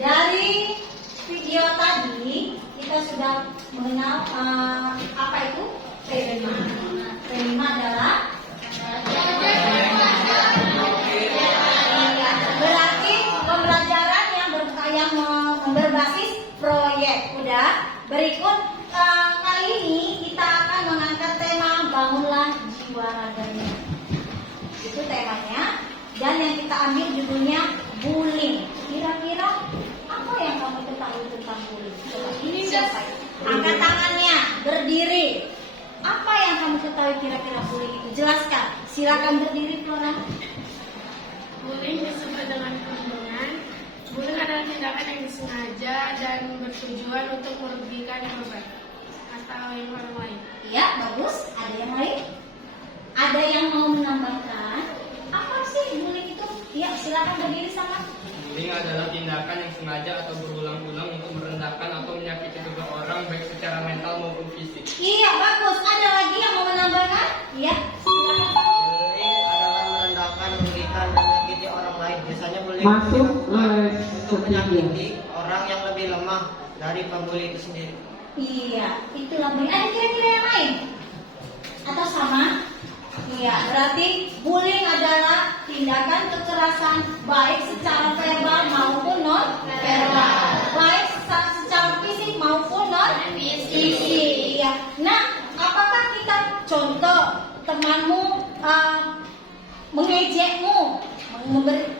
Dari video tadi kita sudah mengenal apa itu tema. Tema adalah berarti pembelajaran yang berbasis proyek. Udah. Berikut kali ini kita akan mengangkat tema bangunlah jiwa raganya. Itu temanya. Dan yang kita ambil judulnya bullying. Kira-kira apa yang kamu ketahui tentang bullying? Coba ini siapa? Angkat tangannya, berdiri. Apa yang kamu ketahui kira-kira bullying itu? Jelaskan. Silakan berdiri, Flora. Bullying disebut dengan perundungan. Bullying adalah tindakan yang disengaja dan bertujuan untuk merugikan korban atau yang orang lain. Iya, bagus. Ada yang lain? Ada yang mau menambahkan? Apa sih bullying itu? Iya, silakan berdiri sama. Bullying adalah tindakan yang sengaja atau berulang-ulang untuk merendahkan atau menyakiti seseorang baik secara mental maupun fisik. Iya, bagus. Ada lagi yang mau menambahkan? Iya, silakan. Bullying adalah merendahkan, merugikan, dan menyakiti orang lain. Biasanya bullying Masuk dilakukan untuk ketiga. menyakiti orang yang lebih lemah dari pembuli itu sendiri. Iya, itulah bullying. Ada kira-kira yang lain? Atau sama? Iya, berarti bullying adalah tindakan kekerasan baik secara verbal maupun non verbal, baik secara fisik maupun non fisik. Iya. Nah, apakah kita contoh temanmu mengejekmu, memberi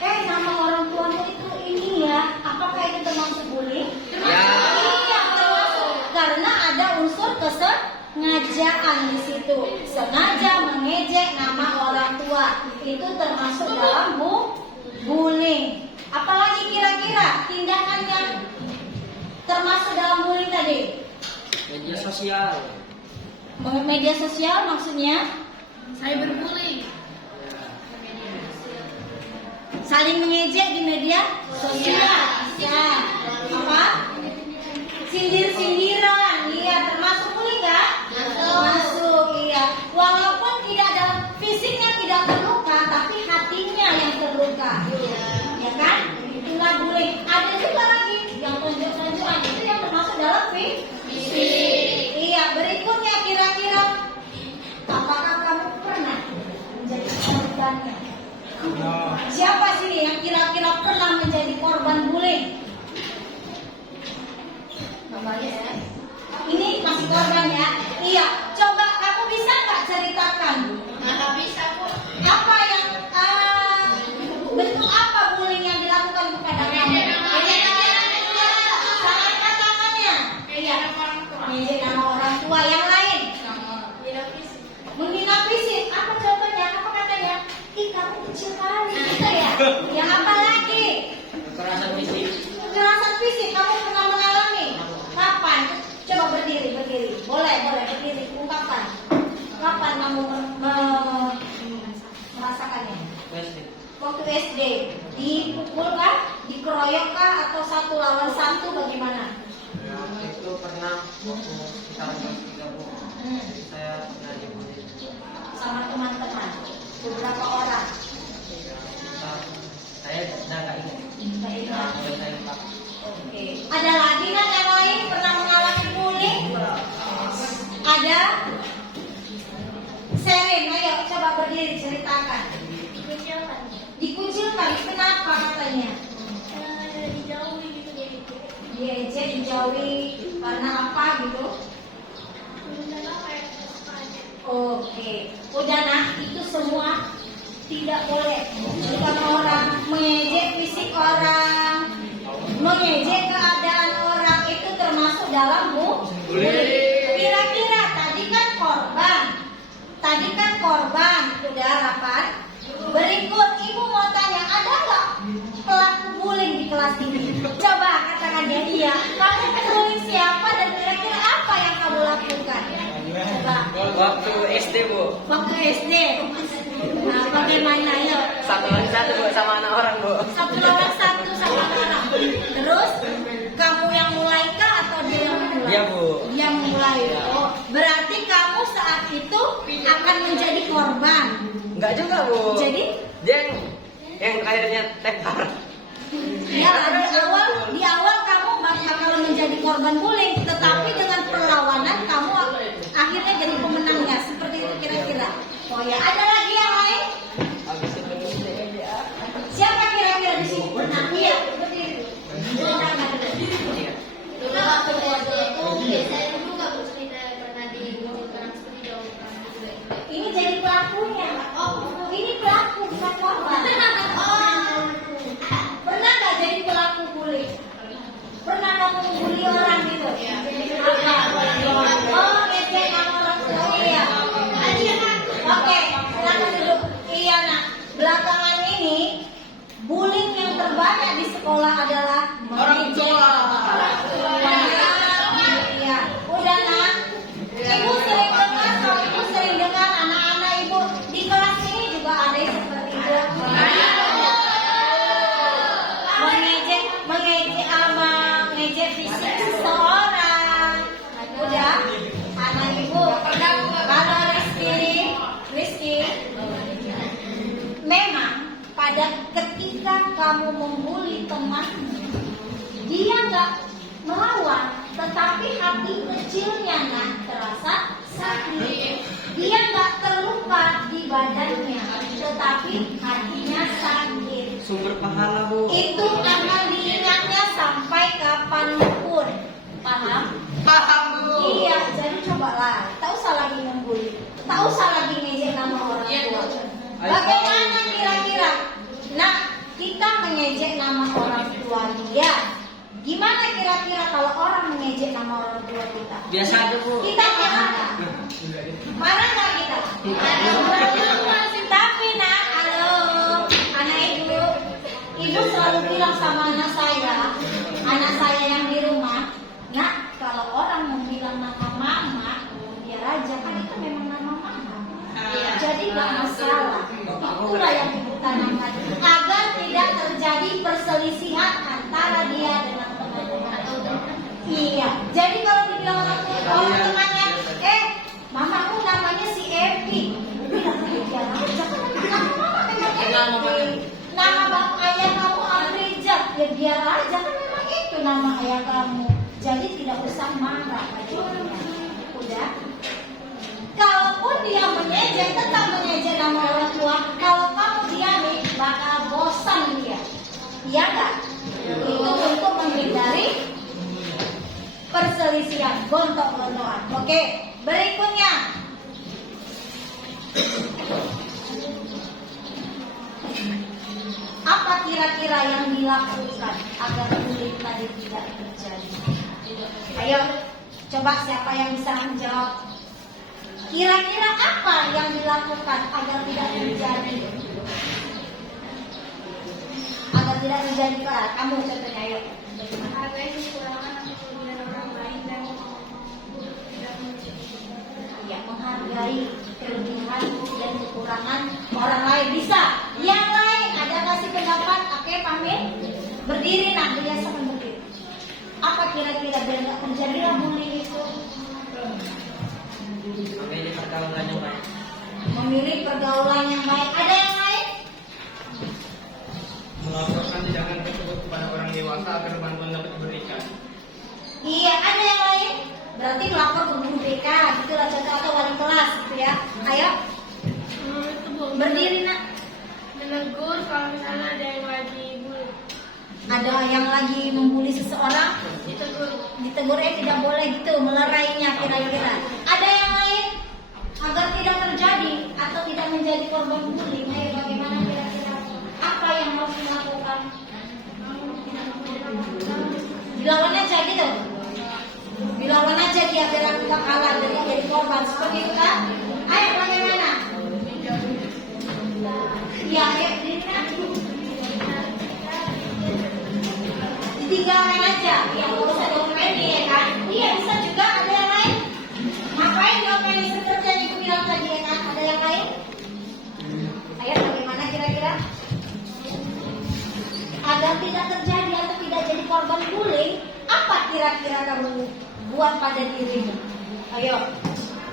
nama orang tuamu itu ini ya, apakah itu termasuk bullying? Ya. Iya, termasuk karena ada unsur kesengajaan di situ. Sengaja mengejek nama orang tua itu termasuk dalam bullying. Apalagi kira-kira tindakan yang termasuk dalam bullying tadi? Media sosial. Media sosial maksudnya Cyberbullying. saling mengejek di media sosial. Ya. Apa? Sindir-sindiran. Iya, termasuk bullying nggak? Masuk, iya. Walaupun tidak ada fisiknya tidak terluka, tapi hatinya yang terluka. Ya kan? Itulah bullying. Ada juga lagi yang tonjok-tonjokan itu yang termasuk dalam fisik. Iya, berikutnya kira-kira apakah kamu pernah menjadi korbannya? Siapa sini yang kira-kira pernah menjadi korban bullying? Ya. Ini masih korban ya? Iya. Coba kamu bisa nggak ceritakan? Nggak bisa, Bu. Apa yang bentuk apa bullying yang dilakukan kepada kamu? Angkat tangannya. Iya. Ngejek nama orang tua. Yang lain? Menghina fisik. Apa contohnya? Apa katanya? Ih, kamu kecil kali gitu ya. Yang apa lagi? Kekerasan fisik. Kekerasan fisik kamu pernah mengalami? Kapan? Coba berdiri. Boleh berdiri. Ungkapkan. Kapan kamu merasakannya? Waktu SD. Dipukul kah? Dikeroyok kah? Atau 1 lawan 1 bagaimana? Itu pernah waktu kita kelas 3, Bu. Saya pernah dibully. Sama teman-teman. Beberapa orang. Saya nggak ingat. Nggak ingat. Saya lupa. Oke. Ada lagi kan yang lain pernah mengalami bullying? Ada? Serin, ayo coba berdiri ceritakan. Dikucilkan. Kenapa katanya? Dijauhi gitu jadi. Diejek, dijauhi karena apa gitu? Oke. Udah nah, itu semua tidak boleh. Bukan orang mengejek fisik orang, mengejek keadaan orang itu termasuk dalam bullying. Kira-kira tadi kan korban, udah rapat. Berikut ibu mau tanya, ada nggak pelaku bullying di kelas ini? Coba katakan dia iya. Kamu bullying siapa dan kira-kira apa yang kamu lakukan? Coba. Waktu SD, Bu. Waktu SD. Nah, bagaimana ayo? 1 lawan 1, Bu, sama anak orang, Bu. 1 lawan 1 sama orang. Terus kamu yang mulai kah atau dia yang mulai? Iya, Bu. Dia mulai. Oh, berarti kamu saat itu akan menjadi korban. Enggak juga, Bu. Jadi Dia yang akhirnya tepar. ya di awal korban bullying, tetapi dengan perlawanan kamu akhirnya jadi pemenangnya. Seperti itu kira-kira. Oh ya, ada lagi yang lain? Siapa kira-kira di sini pernah? Iya, berdiri. Dulu waktu SD itu biasanya dulu nggak cerita pernah dibunuhkan seperti jauh Ini jadi pelakunya. Oh, ini pelaku bukan korban. Oh, pernah nggak jadi pelaku bullying? Pernah kamu membuli orang gitu? Apa? Oh, ngecek sama orang tua. Oh, iya. Oke, silakan duduk. Iya, nak. Belakangan ini bullying yang terbanyak di sekolah adalah mengejek orang tua. Iya, udah nak. Ibu sering dengar, kalau ibu sering dengar anak-anak ibu di kelas ini juga ada yang seperti itu. Mengejek fisik seseorang. Udah, anak ibu. Kalau Rizky, memang pada ketika kamu membuli temanmu, dia nggak melawan, tetapi hati kecilnya nak terasa sakit. Dia nggak terluka di badannya, tetapi hatinya sakit. Sumber pahala, Bu. Itu akan diingatnya sampai kapanpun. Paham? Paham, Bu. Iya, jadi cobalah. Tak usah lagi membuli, tak usah lagi ngejek nama orang tua. Bagaimana kira-kira? Nah, kita mengejek nama orang tua dia. Gimana kira-kira kalau orang mengejek nama orang tua kita? Biasa aja, Bu. Kita marah nggak? Marah nggak kita? Tapi nak, halo, anak ibu selalu bilang sama anak saya yang di rumah, nak, kalau orang membilang nama mama, biar aja, kan itu memang nama mama. Jadi nggak masalah. Itulah yang ibu tanamkan agar tidak terjadi perselisihan antara dia dengan teman-teman. Iya. Jadi kalau dibilang orang temannya, mamaku namanya si Epi. Biar aja, kan nama mama memang Epi. Nama bapak ayah kamu Afrizat, ya biar aja, kan memang itu nama ayah kamu. Jadi tidak usah marah. Udah. Kalaupun dia mengejek, tetap mengejek nama orang tua. Kalau kamu diamin, bakal bosan dia. Iya nggak? Itu untuk menghindari perselisihan, gontok-gontokan. Oke, berikutnya. Apa kira-kira yang dilakukan agar bullying tadi tidak terjadi? Ayo, coba siapa yang bisa menjawab? Kira-kira apa yang dilakukan agar tidak terjadi? Agar tidak terjadi, Kak. Kamu contohnya, ayo. Hargai kekurangan atau kelebihan orang lain dan tidak Ya, menghargai kelebihan dan kekurangan orang lain. Bisa. Yang lain ada kasih pendapat? Oke, pamit. Berdiri, nak. Biasakan berdiri. Apa kira-kira biar nggak terjadilah bullying itu? Memilih pergaulan yang baik. Memilih pergaulan yang baik. Ada yang lain? Melaporkan tindakan tersebut kepada orang dewasa agar bantuan dapat diberikan. Iya, ada yang lain? Berarti melapor ke guru BK, gitu lah, contoh, atau wali kelas, gitu ya. Ayo, berdiri, nak. menegur kalau misalnya ada yang lagi bully. Ada yang lagi membuli seseorang, ditegur, tidak boleh gitu, melerainya kira-kira. Ada yang lain? Agar tidak terjadi atau tidak menjadi korban bullying, ayo bagaimana kira-kira? Apa yang harus dilakukan? Dilawan aja gitu. Dilawan aja dia biar kita kalah dan jadi korban. Seperti itu kan? Ayo bagaimana? Ya, ayo ditinggalkan aja. Ya, nggak usah diomeli ya kan? Iya, bisa juga. Ada yang lain? Ngapain diomeli seperti yang ibu bilang tadi ya kan? Ada yang lain? Ayo bagaimana kira-kira? Agar tidak terjadi atau tidak jadi korban bullying, apa kira-kira kamu buat pada dirimu? Ayo,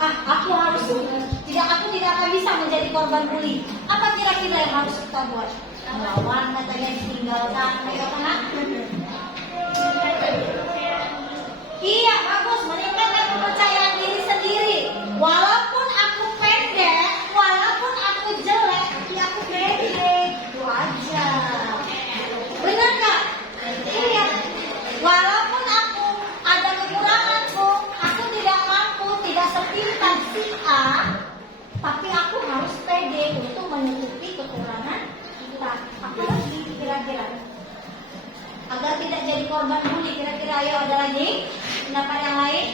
aku tidak akan bisa menjadi korban bullying. Apa kira-kira yang harus kita buat? Melawan, katanya ditinggalkan, ayo kena. Walaupun aku ada kekuranganku, aku tidak mampu, tidak sepintar si A, tapi aku harus pede untuk menutupi kekurangan kita. Apalagi kira-kira agar tidak jadi korban bully, kira-kira ayo ada lagi pendapat yang lain?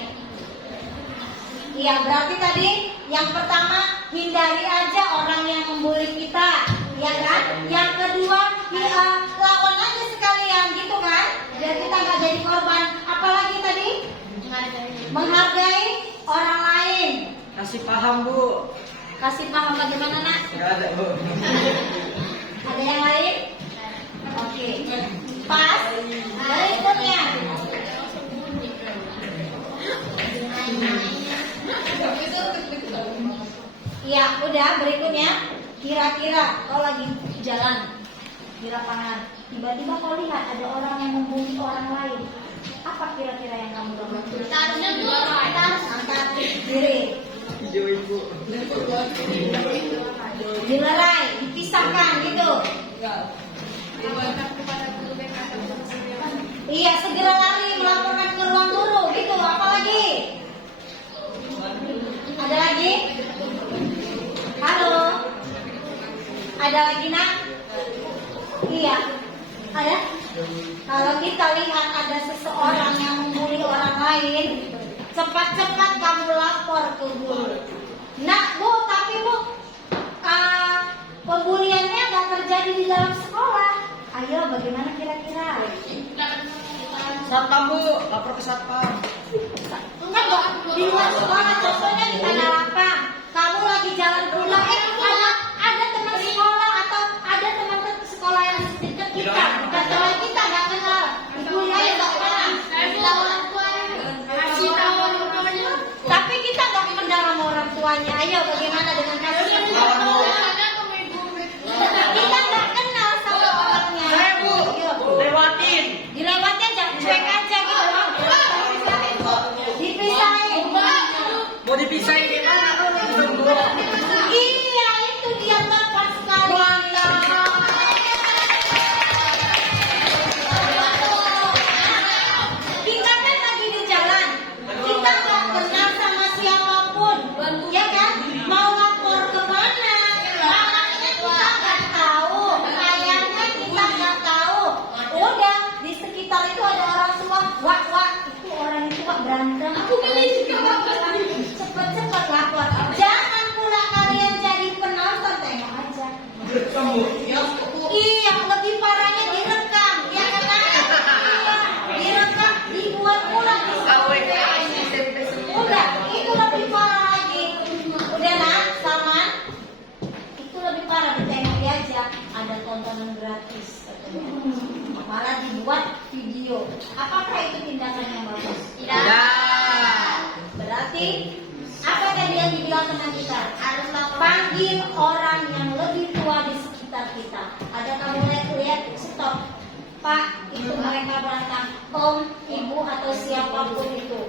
Iya, berarti tadi yang pertama hindari aja orang yang membuli kita, ya kan? Yang kedua lawan aja sekalian gitu kan, biar kita nggak jadi korban. Apalagi tadi menghargai orang lain. Kasih paham Bu. Kasih paham bagaimana nak? Nggak ada Bu. Ada yang lain? Oke, pas. Berikutnya. Iya, udah. Berikutnya, kira-kira kau lagi jalan di lapangan, tiba-tiba kau lihat ada orang yang membuli orang lain. Apa kira-kira yang kamu lakukan? Angkat diri. Video Ibu. Dilerai, dipisahkan gitu. Iya, segera lari melaporkan ke ruang guru gitu. Apalagi? Ada lagi? Halo? Ada lagi nak? Iya. Ada? Kalau kita lihat ada seseorang yang membuli orang lain, cepat-cepat kamu lapor ke guru. Nak Bu, tapi Bu, pembuliannya nggak terjadi di dalam sekolah. Ayo, bagaimana kira-kira? Satpam Bu, lapor ke satpam. Enggak dong, di luar sekolah, contohnya di tanah lapang. Kamu lagi jalan pulang, ada teman sekolah atau ada teman sekolah yang dekat kita, dekat sekolah kita nggak kenal. Dibully aja nggak pernah. Tapi kita nggak kenal sama orang tuanya. Ayo, bagaimana dengan kasus yang kita nggak kenal sama orangnya? Saya Bu, lewatin. Dilewatnya jangan cuek aja gitu. Dipisahin. Mau dipisahin gimana? Iya, itu dia tepat sekali. Kita kan lagi di jalan, kita nggak kenal sama siapapun, ya kan? Mau lapor kemana? Arahnya kita nggak tahu, kayaknya kita nggak tahu. Udah di sekitar itu ada orang semua, wah itu orang itu wah berantem. Aku cepet-cepet lapor. Jangan pula kalian jadi penonton, tengok aja. Iya, lebih parahnya direkam, ya kan? Iya, direkam, dibuat pula di sekolah. Udah, itu lebih parah lagi. Udah nak, Salman? Itu lebih parah, ditengok aja. Ada tontonan gratis, katanya. Malah dibuat video. Apakah itu tindakan yang bagus? Tidak. Berarti apa tadi yang dibilang teman kita? Harus panggil orang yang lebih tua di sekitar kita. Ada kamu lihat, stop. Pak, itu mereka berantem. Om, ibu atau siapapun itu.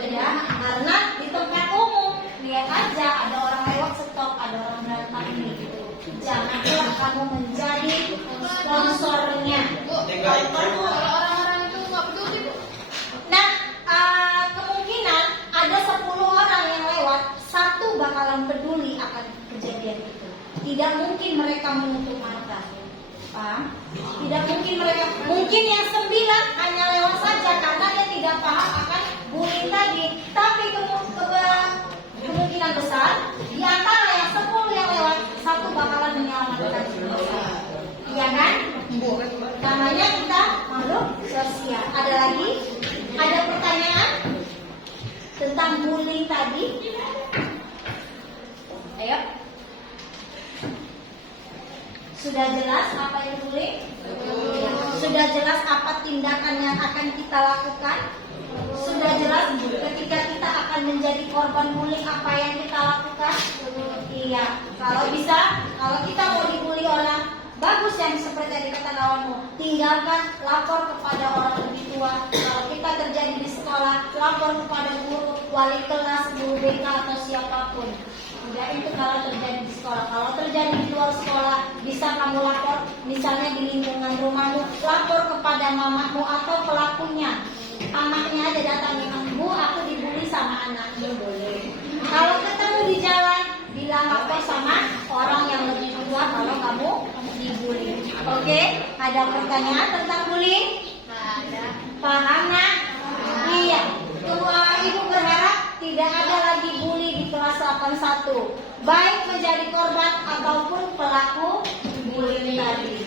Ya, karena di tempat umum lihat aja ada orang lewat stop, ada orang berantem gitu. Janganlah kamu menjadi sponsornya. Orang-orang itu nggak peduli Bu. Nah, kemungkinan ada 10 orang yang lewat, satu bakalan peduli akan kejadian itu. Tidak mungkin mereka menutup mata. Paham? Tidak mungkin mereka. Mungkin yang 9 hanya lewat saja karena dia tidak paham akan bullying tadi. Tapi kemungkinan besar di antara yang 10 yang lewat, satu bakalan menyelamatkan jiwa. Iya kan? Namanya kita makhluk sosial. Ada lagi? Ada pertanyaan tentang bullying tadi? Ayo. Sudah jelas apa itu bullying? Sudah jelas apa tindakan yang akan kita lakukan? Sudah jelas ketika kita akan menjadi korban bullying apa yang kita lakukan? Iya. Kalau bisa, kalau kita mau dibully orang, bagus yang seperti yang dikatakan kawanmu, tinggalkan, lapor kepada orang lebih tua. Kalau kita terjadi di sekolah, lapor kepada guru, wali kelas, guru BK atau siapapun. Ya, itu kalau terjadi di sekolah. Kalau terjadi di luar sekolah, bisa kamu lapor, misalnya di lingkungan rumahmu, lapor kepada mamamu atau pelakunya. Anaknya aja datangin, Bu, aku dibully sama anaknya, boleh. Kalau ketemu di jalan, bilang lapor sama orang yang lebih tua kalau kamu dibully. Oke, ada pertanyaan tentang bullying? Ada. Paham nak? Iya. Ibu berharap tidak ada lagi bully di kelas 81, baik menjadi korban ataupun pelaku bullying tadi.